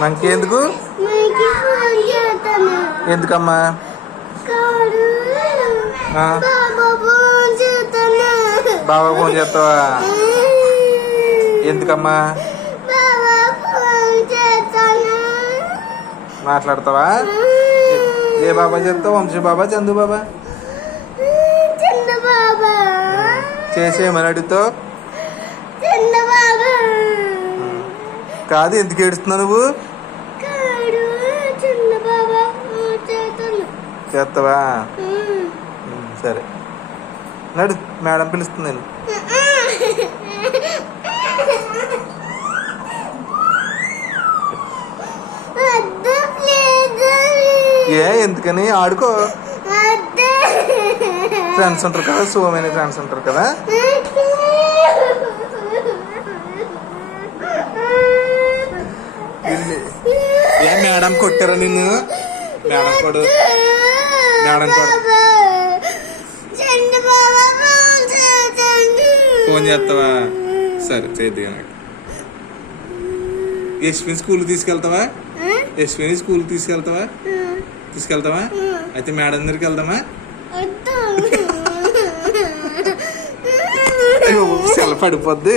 Monkey ఎందుకు? ఎందుకమ్మా? బాబా phone చేస్తావా? ఎందుకమ్మా? మాట్లాడతావా? ఏ బాబా చెప్తావు? వంశీ బాబా, చందు బాబా? చేసేయమని అడుగుతావు కాదు. ఎందుకు ఏడుస్తున్నావు నువ్వు? చేస్తావా? సరే నడు, మేడం పిలుస్తుంది నేను. ఏ ఎందుకని? ఆడుకో. ఫ్రెండ్స్ ఉంటారు కదా, సోమైన ఫ్రెండ్స్ ఉంటారు కదా. ఏ మేడం కొట్టారా నిన్ను? మేడం కొడు, మేడం కొడు. ఫోన్ చేస్తావా? సరే చేద్ది. యశ్విని స్కూల్ తీసుకెళ్తావా? యశ్విని స్కూల్ తీసుకెళ్తావా? తీసుకెళ్తావా? అయితే మేడం దగ్గరికి వెళ్దామా? సెల్ పడిపోద్ది.